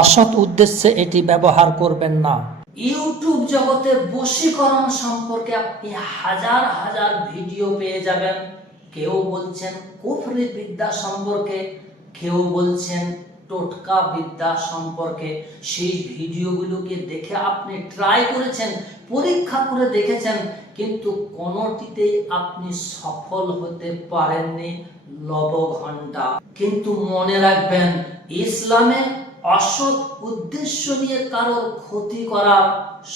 অসৎ উদ্দেশ্যে এটি ব্যবহার করবেন না। ইউটিউব জগতে বশীকরণ সম্পর্কে আপনি হাজার হাজার ভিডিও পেয়ে যাবেন। কেউ বলছেন কুফরি বিদ্যা সম্পর্কে, কেউ বলছেন টোটকা বিদ্যা সম্পর্কে। সেই ভিডিওগুলোকে দেখে আপনি ট্রাই করেছেন, পরীক্ষা করে দেখেছেন, কিন্তু কোনোটিতেই আপনি সফল হতে পারেননি লবঘণ্টা। কিন্তু মনে রাখবেন, ইসলামে অসৎ উদ্দেশ্য নিয়ে কারোর ক্ষতি করার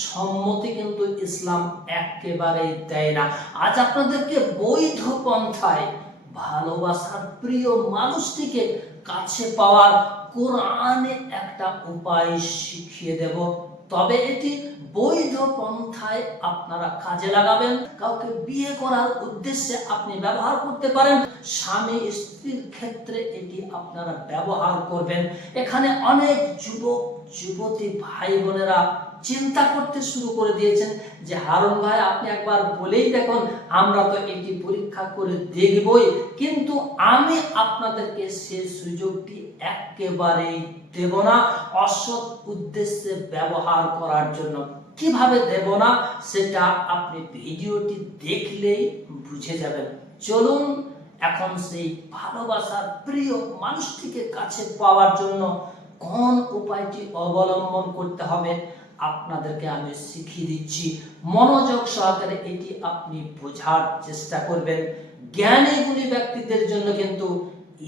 সম্মতি কিন্তু ইসলাম একেবারেই দেয় না। আজ আপনাদেরকে বৈধ পন্থায় ভালোবাসার প্রিয় মানুষটিকে কাছে পাওয়ার কোরআনে একটা উপায় শিখিয়ে দেব। তবে এটি বৈধ পন্থায় আপনারা কাজে লাগাবেন। কাউকে বিয়ে করার উদ্দেশ্যে আপনি ব্যবহার করতে পারেন, স্বামী স্ত্রীর ক্ষেত্রে এটি আপনারা ব্যবহার করবেন। এখানে অনেক যুবক যুবতী ভাই বোনেরা চিন্তা করতে শুরু করে দিয়েছেন যে হারুন ভাই, আপনি একবার বলেই দেখুন, আমরা তো এটি পরীক্ষা করে দেখবই, কিন্তু আমি আপনাদেরকে সেই সুযোগটি একেবারেই দেব না অসৎ উদ্দেশ্যে ব্যবহার করার জন্য। কিভাবে দেব না সেটা আপনি ভিডিওটি দেখলেই বুঝে যাবেন। চলুন এখন সেই ভালোবাসার প্রিয় মানুষটিকে কাছে পাওয়ার জন্য কোন উপায়টি অবলম্বন করতে হবে আপনাদেরকে আমি শিখিয়ে দিচ্ছি। মনোযোগ সহকারে এটি আপনি বোঝার চেষ্টা করবেন। জ্ঞানী গুণী ব্যক্তিদের জন্য কিন্তু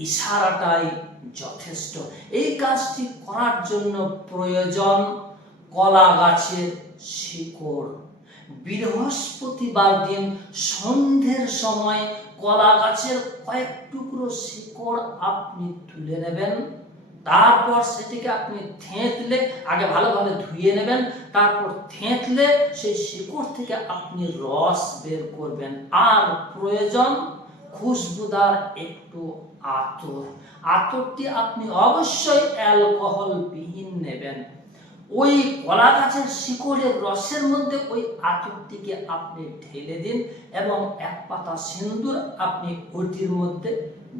ইশারাটাই যথেষ্ট। এই কাজটি করার জন্য প্রয়োজন কলা গাছের শিকড়। বৃহস্পতিবার দিন সন্ধ্যের সময় কলা গাছের কয়েক টুকরো শিকড় আপনি তুলে নেবেন। তারপর সেটিকে আপনি থেঁতলে, আগে ভালোভাবে ধুয়ে নেবেন, তারপর থেঁতলে সেই শিকড় থেকে আপনি রস বের করবেন। আর প্রয়োজন খুশবুদার একটু আতর। আতরটি আপনি অবশ্যই অ্যালকোহল বিহীন নেবেন। ওই কলা গাছের শিকড়ের রসের মধ্যে ওই আতরটিকে আপনি ঢেলে দিন এবং এক পাতা সিন্দুর আপনি ওটির মধ্যে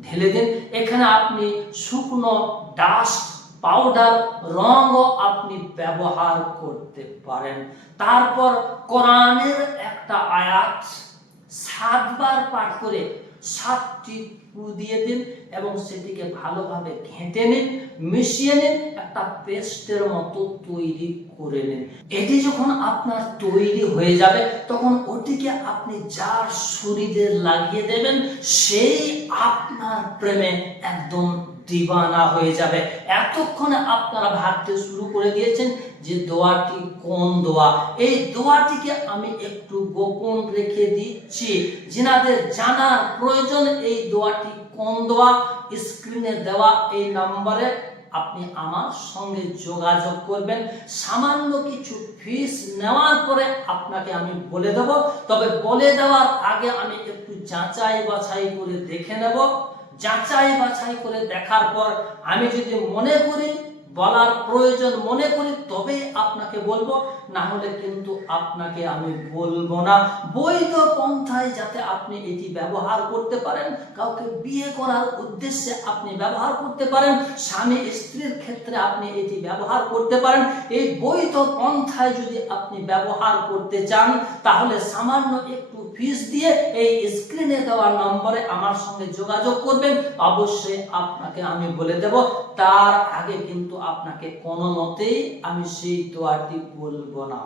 ঢেলে দিন। এখানে আপনি শুকনো ডাস্ট পাউডার রঙও আপনি ব্যবহার করতে পারেন। তারপর কোরআনের একটা আয়াত 7 বার পাঠ করে 7টি ফু দিয়ে দিন এবং সেটিকে ভালোভাবে ঘেঁটে নিন, মিশিয়ে নিন, একটা পেস্টের মতো তৈরি করে নিন। এটি যখন আপনার তৈরি হয়ে যাবে তখন ওটিকে আপনি যার শরীরে লাগিয়ে দেবেন, সেই আপনার প্রেমে একদম দিওয়ানা হয়ে যাবে। এতক্ষণে আপনারা ভাবতে শুরু করে দিয়েছেন যে দোয়াটি কোন দোয়া। এই দোয়াটিকে আমি একটু গোপন রেখে দিচ্ছি। যিনাদের জানার প্রয়োজন এই দোয়াটি কোন দোয়া, স্ক্রিনে দেওয়া এই নম্বরে আপনি আমার সঙ্গে যোগাযোগ করবেন। সামান্য কিছু ফিস নেওয়ার পরে আপনাকে আমি বলে দেব। তবে বলে দেওয়ার আগে আমি একটু যাচাই বাছাই করে দেখে নেব। যাচাই বাছাই করে দেখার পর আমি যদি মনে করি, বলার প্রয়োজন মনে করি, তবে আপনাকে বলবো, না হলে কিন্তু আপনাকে আমি বলবো না। বৈধ পন্থায় যাতে আপনি এটি ব্যবহার করতে পারেন, কাউকে বিয়ে করার উদ্দেশ্যে আপনি ব্যবহার করতে পারেন, স্বামী স্ত্রীর ক্ষেত্রে আপনি এটি ব্যবহার করতে পারেন। এই বৈধ পন্থায় যদি আপনি ব্যবহার করতে চান, তাহলে সামান্য একটু ফিস দিয়ে এই স্ক্রিনে দেওয়া নম্বরে আমার সঙ্গে যোগাযোগ করবেন। অবশ্যই আপনাকে আমি বলে দেব। তার আগে কিন্তু আপনাকে কোনো মতেই আমি সেই দোয়াটি বলবো না।